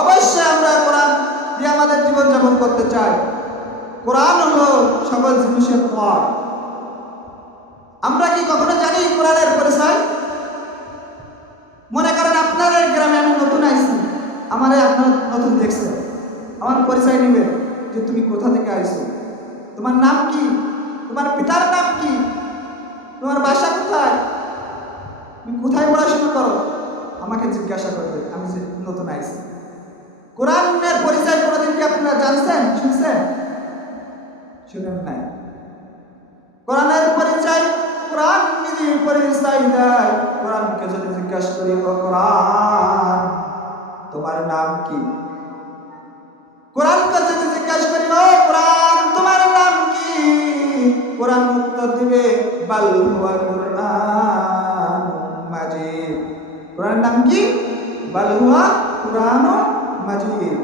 অবশ্যই আমরা কোরআন দিয়ে আমাদের জীবনযাপন করতে চাই। কোরআন হলো সকল জিনিসের পর। আমরা কি কখনো জানি কোরআনের পরিচয়? মনে করেন আপনাদের গ্রামে আমি নতুন আইছি, আমারে আপনারা নতুন দেখছেন, আমার পরিচয় নিবে যে তুমি কোথা থেকে আইছো, তোমার নাম কি, তোমার পিতার নাম কি, তোমার বাসা কোথায়, তুমি কোথায় পড়াশোনা করো, আমাকে জিজ্ঞাসা করবে আমি যে নতুন আইছি। কোরআনের পরিচয় কোনোদিন কি আপনারা জানছেন, শুনছেন? শুনেন নাই। কোরআনের পরিচয় কোরআন নিজেই পরিচয় দেয়। কোরআনকে যদি জিজ্ঞাসা করি, ও কোরআন তোমার নাম কি, কোরআনকে যদি জিজ্ঞাসা করি, ও কোরআন তোমার নাম কি, কোরআন উত্তর দিবে বাল হুয়া কুরআন মাজিদ। কোরআনের নাম কি? বাল হুয়া কুরআন মাজিদ।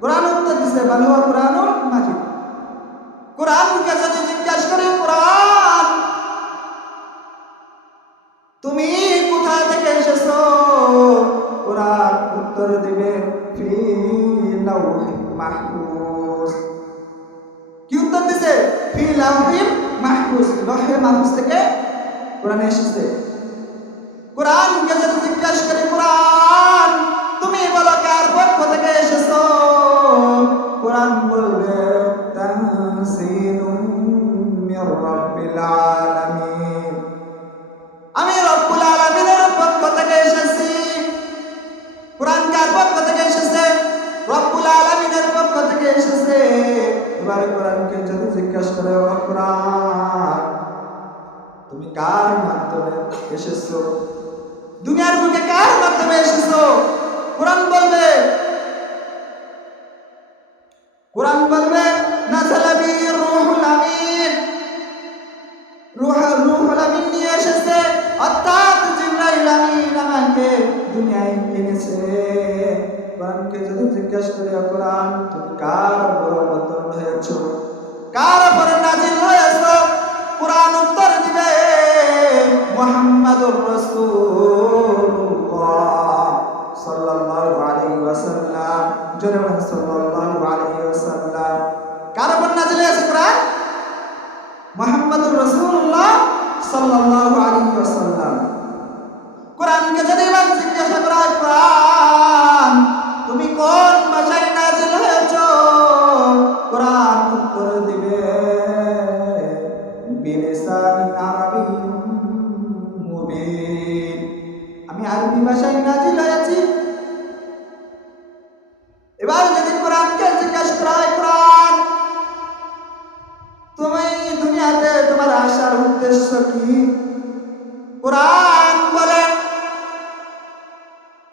কোরআন উত্তর দিছে বাল হুয়া কুরআন মাজিদ। কোরআনকে যদি জিজ্ঞাসা করি, কোরআন তুমি কোথা থেকে এসেছো, কোরআন উত্তর দিবে ফি লাউহিল মাহফুজ। কি উত্তর দিছে? ফি লাউহিল মাহফুজ, লৌহে মাহফুজ থেকে কোরআন এসেছে। কোরআনকে যদি জিজ্ঞাসা করি, কোরআন তুমি বলো কার পক্ষ থেকে এসেছো, কোরআন বলবে তানসিলুম মির রাব্বিল আলামিন, আমি রব্বুল আলামিনের পক্ষ থেকে এসেছি। কোরআন কার পক্ষ থেকে এসেছে? রব্বুল আলামিনের পক্ষ থেকে এসেছে। এবার কোরআনকে যদি জিজ্ঞাসা করে, ও কোরআন তুমি কার মাধ্যমে এসেছো, দুনিয়ার বুকে কার মাধ্যমে এসেছো, কোরআন বলবে নাযালা বিহি রূহুল আমিন, রূহুল আমিন নিয়ে এসেছে, অর্থাৎ জিবরাইল আমিন আমাকে দুনিয়ায় এনেছে। কোরআনকে যদি জিজ্ঞাসা করি, কোরআন তুমি কার উপর অবতীর্ণ হয়েছো, কার উপর নাজিল হয়েছো, কোরআন উত্তর দিবে মুহাম্মাদুর রাসূলুল্লাহ সাল্লাল্লাহু আলাইহি ওয়াসাল্লাম। জোরে বলেন সাল্লাল্লাহু আলাইহি ওয়াসাল্লাম। কার উপর নাজিল হয়েছে কোরআন? মুহাম্মাদুর রাসূলুল্লাহ সাল্লাল্লাহু আলাইহি ওয়াসাল্লাম। কোরআনকে যদি এবার জিজ্ঞাসা করা হয়, কোরআন তুমি কোন ভাষায় নাজিল হয়েছো, কোরআন উত্তর দিবে বিলিসানিন আরাবিয়্যিন মুবিন, আমি আরবি ভাষায় নাজিল হয়েছি। এবার যদি কোরআনকে জিজ্ঞাসা করা হয়, কোরআন তুমি দুনিয়াতে তোমার আসার উদ্দেশ্য কি, কোরআন বলে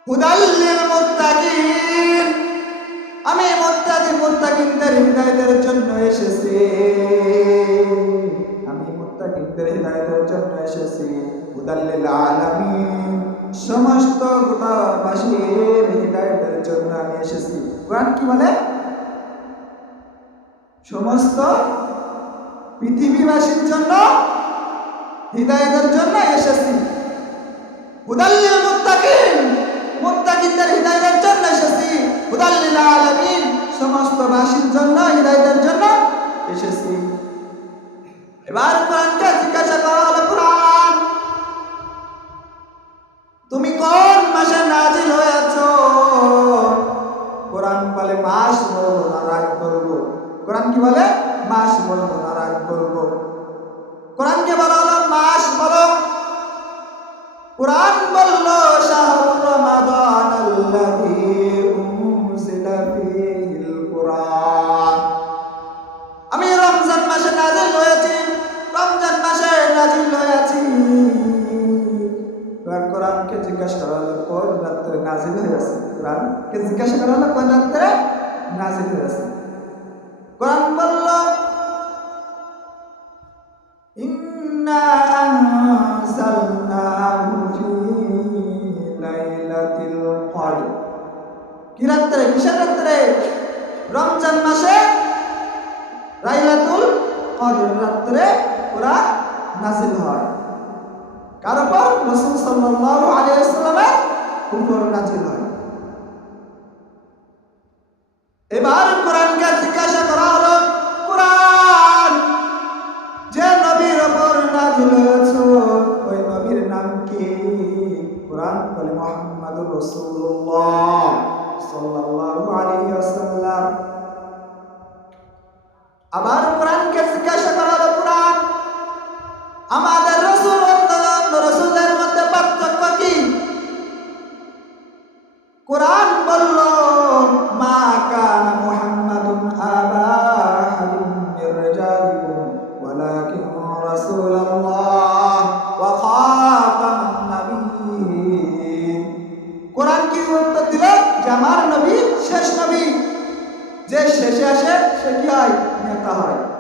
হুদাল লিল মুত্তাকিন, আমি মুত্তাকিনদের হিদায়াতের জন্য এসেছি, আমি মুত্তাকিনদের হিদায়াতের জন্য এসেছি। হুদাল লিল আলামিন, সমস্ত গোটাবাসীর হিদায়াতের জন্য আমি এসেছি। কোরআন কি বলে? সমস্ত পৃথিবীবাসীর জন্য হিদায়াতের জন্য এসেছি। হুদাল লিল মুত্তাকিন, মুত্তাকিনদের হিদায়াতের জন্য এসেছি। হুদাল লিল আলামিন, সমস্ত বাসীর জন্য হিদায়াতের জন্য এসেছি। এবার কোরআনকে জিজ্ঞাসা করা হলো, কোরআন তুমি কোন মাসে নাজিল হয়েছো, কোরআন বলে মাস বলবো না রাত বলবো। কোরআন কি বলে? মাস বলবো না রাত বলবো। কোরআনকে বলা হলো মাস বলো, কোরআন বলল শাহরুর রমাদান আল্লাযী উনজিলা ফীহিল কুরআন, আমি রমজান মাসে নাজিল হয়েছি, রমজান মাসে নাজিল হয়েছি। এবার কোরআনকে জিজ্ঞাসা করা হলো কোন রাত্রে নাজিল হয়েছে, কোরআনকে জিজ্ঞাসা করা হলো কোন রাত্রে নাজিল হয়েছে। কোরআন বলল ইন্না আনজালনাহু ফী লাইলাতিল কদর, কি রাত্রে? কিসের রাত্রে? রমজান মাসে লাইলাতুল কদর রাত্রে কোরআন নাযিল হয়। কার উপর? রাসূল সাল্লাল্লাহু আলাইহি ওয়াসাল্লামের উপর নাযিল হয়। বলে মুহাম্মাদুর রাসূলুল্লাহ সাল্লাল্লাহু আলাইহি ওয়াসাল্লাম। আবার কোরআনকে জিজ্ঞাসা করা হলো, কোরআন আমাদের রাসূল অন্যান্য রাসূলের মধ্যে পার্থক্য কি? কোরআন বলল, মা কানা মুহাম্মাদুন আবা আহাদিন মির রিজালিকুম ওয়ালাকিন রাসূলুল্লাহ